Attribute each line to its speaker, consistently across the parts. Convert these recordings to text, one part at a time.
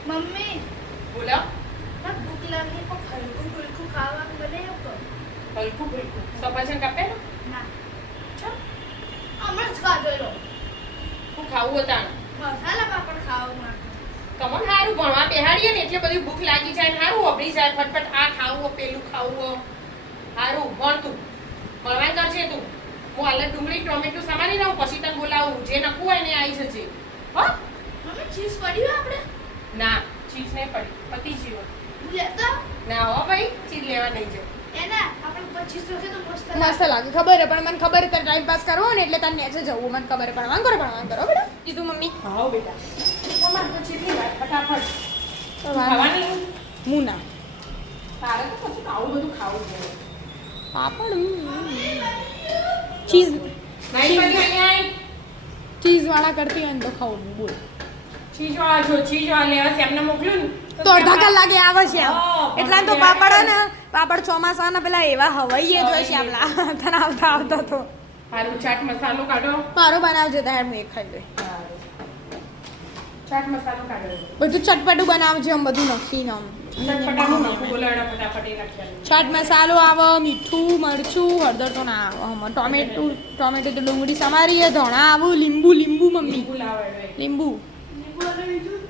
Speaker 1: Mummy
Speaker 2: બોલો.
Speaker 1: ના ભૂખ લાગી પણ હલકું ફુલકું ખાવાનું બને આપો.
Speaker 2: હલકું ફુલકું સફરજન કાપે ને
Speaker 1: ના
Speaker 2: ચમ
Speaker 1: હમણાં જ ખાધો લો
Speaker 2: હું ખાવું હતા
Speaker 1: મસાલા પાપડ ખાવા માટે.
Speaker 2: કમન હારું ભણવા બેહાડીએ ને એટલે બધી ભૂખ લાગી જાય ને હારું ઓબળી જાય ફટફટ આ ખાવું પેલું ખાવું હારું ભણ તું ભણવા કરજે તું હું હાલ ડુંગળી ટોમેટો સમારી રહું પછી તને બોલાવું જે નખવું હોય ને આવી જજે હો
Speaker 1: મમ્મી ચીઝ પડ્યું આપણે
Speaker 2: ના ચીઝ નહીં પડી પતી જીવો
Speaker 1: લેતા
Speaker 2: ના હો ભાઈ ચીઝ લેવા નહીં જાવ
Speaker 1: એના આપણે 25 રૂપિયા તો મસ્ત
Speaker 3: મસ્ત લાગે ખબર પણ મને ખબર તારે ટાઈમ પાસ કરવો ને એટલે તને નેચે જવું મને ખબર ભણવાનું કરો બેટા કીધું મમ્મી
Speaker 2: હા બેટા તમાર તો ચીટલી વાત ફટાફટ
Speaker 3: તો
Speaker 2: ખાવાની
Speaker 3: હું ના
Speaker 2: તારે તો પછી આવું બધું ખાવું જોઈએ
Speaker 3: પાપડ ચીઝ
Speaker 2: નહીં બની અહીંયા
Speaker 3: ચીઝ વાળા કરતી હોય ને તો ખાવું બોલ
Speaker 2: ચીઝ વાળા લેવા છે એમને મોકલ્યું ને
Speaker 3: તો અડધા કલાકે આવે છે આમ
Speaker 2: હા,
Speaker 3: એટલા તો પાપડ ને પાપડ ચોમાસાના પેલા એવા હવાઈએ જ હોય છે આપલા તને આવતા તો
Speaker 2: હારું ચાટ મસાલો કાઢો
Speaker 3: મારો બનાવજો તાર હું એક ખાઈ લઈ
Speaker 2: ચાટ મસાલો કાઢો
Speaker 3: બધું ચટપટું બનાવજો આમ બધું નાખીને આમ
Speaker 2: ચટપટાનું નાખું બોલો એના ફટાફટ એ નાખ્યા
Speaker 3: ચાટ મસાલો આવે મીઠું મરચું હળદર તો ના આવે હમ ટોમેટો તો ડુંગળી સમારીએ ધણા આવું લીંબુ મમ્મી
Speaker 2: લીંબુ લાવડો
Speaker 3: લીંબુ
Speaker 1: લીંબુ અને બીજું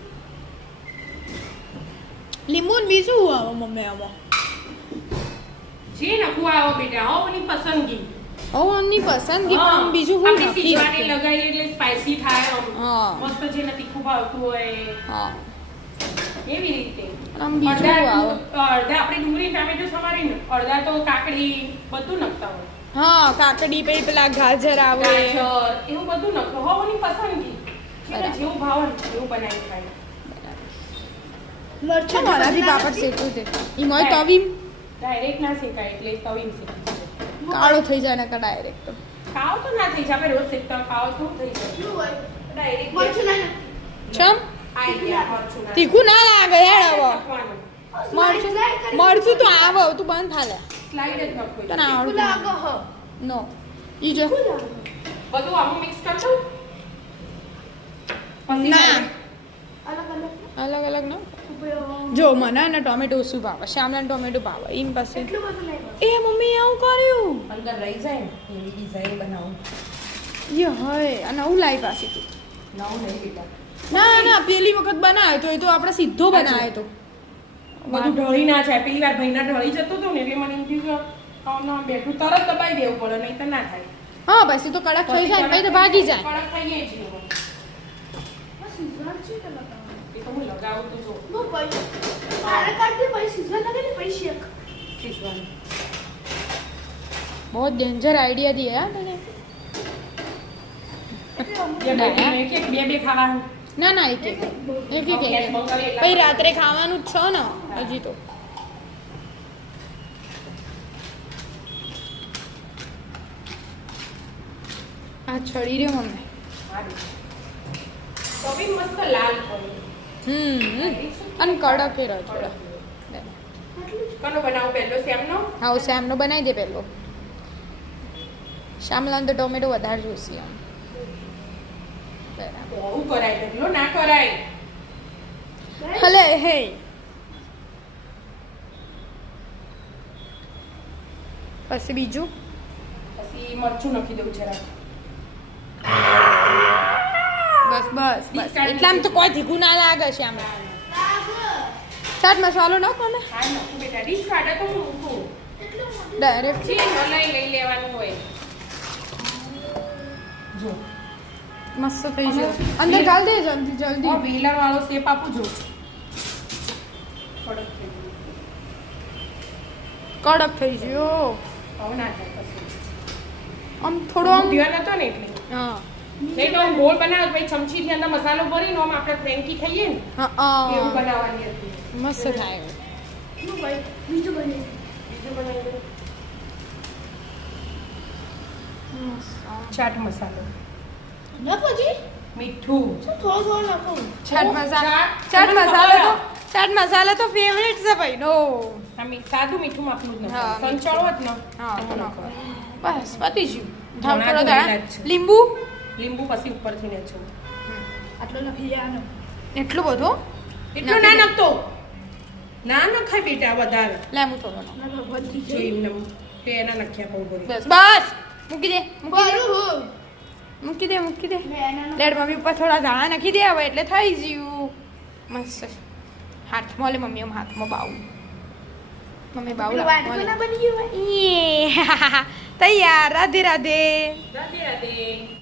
Speaker 3: લીંબુ ને બીજું આવે મમ્મી આમાં
Speaker 2: જે નખવું આવો બેટા હો ઓની પસંદગી
Speaker 3: ઓ આમની પસંદગી
Speaker 2: હા,
Speaker 3: પણ બીજું હું
Speaker 2: આપણે
Speaker 3: નાખી
Speaker 2: સીજવાને લગાવીએ એટલે સ્પાઈસી થાય આમ.
Speaker 3: હા.
Speaker 2: મસ્ત જેને તીખું ભાવતું હોય
Speaker 3: હા
Speaker 2: એવી રીતે
Speaker 3: આમ બીજું આવે
Speaker 2: અડધા આપણે ડુંગળી ટામેટું સમારીને અડધા તો કાકડી બધું નખતા હોય
Speaker 3: હા કાકડી પછી પેલા ગાજર આવે
Speaker 2: ગાજર એવું બધું નખો હો ઓની પસંદગી જેને
Speaker 3: બરાબર.
Speaker 2: જેવું ભાવે ને એવું બનાવી ખાય
Speaker 3: મરચું મારાથી પાપડ શેકવું છે ઈ તવી
Speaker 2: ડાયરેક્ટ ના શેકાય એટલે તવીમ શેકી
Speaker 3: કાળો થઈ જાય ને ડાયરેક્ટ તો
Speaker 2: ખાવ તો ના થઈ જાય આપણે રોજ શેકતા ખાવ તો થઈ જાય
Speaker 1: શું હોય
Speaker 2: ડાયરેક્ટ
Speaker 1: મરચું ના
Speaker 3: ચમ
Speaker 2: આઈ ગયા મરચું ના
Speaker 3: તીખું ના લાગે યાર હવે
Speaker 2: નાખવાનું.
Speaker 3: મરચું તો આવે તું બંધ થાલે
Speaker 2: સ્લાઈડ જ નાખવું
Speaker 3: તને
Speaker 2: છે.
Speaker 3: આવડતું
Speaker 1: લાગો હો
Speaker 3: નો ઈ જો
Speaker 2: બધું આમાં મિક્સ કરી દઉં પછી
Speaker 3: ના
Speaker 1: અલગ
Speaker 3: અલગ ના
Speaker 1: ઉપયોગ
Speaker 3: જો મને ને ટોમેટો ઓછું ભાવે શ્યામલા ટોમેટો ભાવે એમ પાસે
Speaker 1: એટલું બધું નહીં
Speaker 3: એ મમ્મી આવું કર્યું
Speaker 2: અંદર રહી જાય ને એવી ડિઝાઇન બનાવું
Speaker 3: એ હોય અને આવું લાવી પાછી તું
Speaker 2: નવું નહીં બેટા
Speaker 3: ના પેલી વખત બનાવ્યો તો એ તો આપણે સીધો બનાવ્યો તો
Speaker 2: બધું ઢળી ના જાય પેલી વાર ભાઈના ઢળી જતું હતું ને એટલે મને એમ થયું કે આમ બેઠું તરત દબાઈ દેવું પડે નહીં તો ના થાય
Speaker 3: હા પછી તો કડક થઈ જાય પછી તો ભાગી જાય
Speaker 2: કડક થઈએ જ નહીં.
Speaker 1: સીઝન છે કે લગાવવાનું
Speaker 2: એ તો હું લગાવું તો જો
Speaker 1: બહુ પૈસા તારે કાઢી પછી સીઝન લગે ને પૈસા
Speaker 2: શીખવાનું
Speaker 3: બહુ ડેન્જર આઈડિયા દી હા તને
Speaker 2: એક એક બે ખાવાનું
Speaker 3: ના એક એક
Speaker 2: ગેસ બંધ કરી એટલા
Speaker 3: પછી રાત્રે ખાવાનું જ છો ને હજી તો આ છડી રહ્યો મમ્મી
Speaker 2: સારું. તો બી મસ્ત લાલ પડે
Speaker 3: અને કડક એ રહ્યો થોડો
Speaker 2: કનો બનાવું પહેલો સેમનો
Speaker 3: હા શ્યામનો બનાવી દે પેલો શ્યામલાને તો ટોમેટો વધારે જોઈશે આમ બરાબર
Speaker 2: બહુ કરાય ઢગલો ના કરાય
Speaker 3: હલે હે પછી બીજું
Speaker 2: પછી મરચું નાખી દઉં જરા
Speaker 3: બસ એટલામાં તો કોઈ તીખું ના લાગે છે આમ ચાટ મસાલો નાખો ને
Speaker 2: હા નાખું બેટા ડીશ કાઢે તો હું મૂકું
Speaker 3: ડાયરેક્ટ
Speaker 2: જે મલાઈ લઈ લેવાનું હોય જો
Speaker 3: મસ્ત થઈ ગયો અંદર ગાળ દે જલ્દી જલ્દી
Speaker 2: વેલણ વાળો શેપ આપું જો કડક થઈ ગયું.
Speaker 3: કડક થઈ ગયો
Speaker 2: હવે ના થાય પછી
Speaker 3: આમ થોડો આમ
Speaker 2: ધ્યાન હતો ને એટલે
Speaker 3: હા
Speaker 2: નહીં તો ગોળ બનાવ પછી ચમચીથી અંદર મસાલો ભરીને આમ આપણે ફ્રેન્કી ખાઈએ ને
Speaker 3: હા
Speaker 2: એવું બનાવવાની હતી
Speaker 3: મસ્ત થાય
Speaker 1: શું ભાઈ બીજું બને
Speaker 2: બીજું બનાવી દઉં ચાટ મસાલો
Speaker 1: નાખો જી
Speaker 2: મીઠું
Speaker 1: શું થોડો નાખો
Speaker 3: ચાટ મસાલા તો ફેવરેટ છે ભાઈ નો
Speaker 2: સાદું મીઠું માપનું જ
Speaker 3: હા,
Speaker 2: નથી સંચળો જ ન
Speaker 3: હા
Speaker 2: એટલું
Speaker 3: તો
Speaker 2: નાખો.
Speaker 3: બસ પતી ગયું
Speaker 2: ઘણા
Speaker 3: થોડો
Speaker 2: તો
Speaker 3: દાણા
Speaker 2: લીલા જ છે.
Speaker 3: લીંબુ
Speaker 2: લીંબુ પછી ઉપરથી ને છું
Speaker 1: આટલો લખી લેવાનો
Speaker 3: એટલું બધું
Speaker 2: એટલો ના નાખતો ના નખાય બેટા વધારે
Speaker 3: લે હું થોડો નાખું.
Speaker 2: જો એમને તે એના નખ્યા પૌ કરી
Speaker 3: બસ બસ મૂકી દે
Speaker 1: બરું
Speaker 3: મૂકી દે મૂકી દે
Speaker 1: હું
Speaker 3: લેડ મમ્મી ઉપર થોડા ધાણા નાખી દે હવે એટલે થઈ ગયું મસ્ત હાથમાં લે મમ્મી આમ હાથમાં બાવું મમ્મી બાવું
Speaker 1: વાટકો ના બની ગયું હોય
Speaker 3: તૈયાર રાધે રાધે
Speaker 2: રાધે રાધે